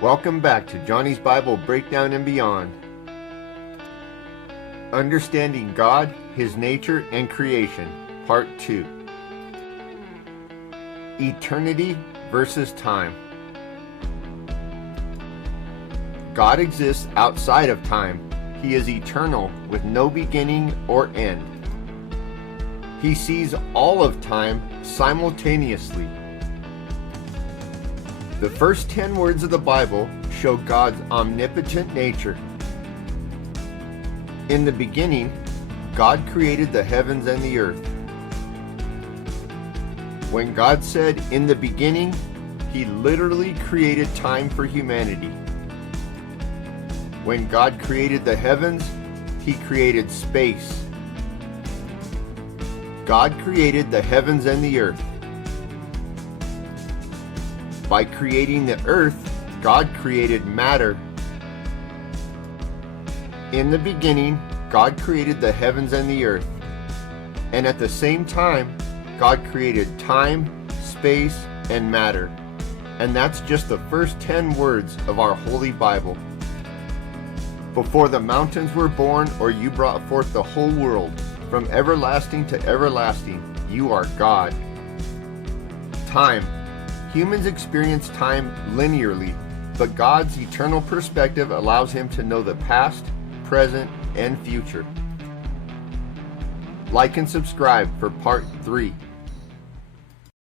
Welcome back to Johnny's Bible Breakdown and Beyond. Understanding God, His nature, and creation, Part 2. Eternity versus time. God exists outside of time. He is eternal with no beginning or end. He sees all of time simultaneously. The first 10 words of the Bible show God's omnipotent nature. In the beginning, God created the heavens and the earth. When God said, "In the beginning," He literally created time for humanity. When God created the heavens, He created space. God created the heavens and the earth. By creating the earth, God created matter. In the beginning, God created the heavens and the earth. And at the same time, God created time, space, and matter. And that's just the first 10 words of our Holy Bible. Before the mountains were born, or you brought forth the whole world, from everlasting to everlasting, you are God. Time. Humans experience time linearly, but God's eternal perspective allows Him to know the past, present, and future. Like and subscribe for Part 3.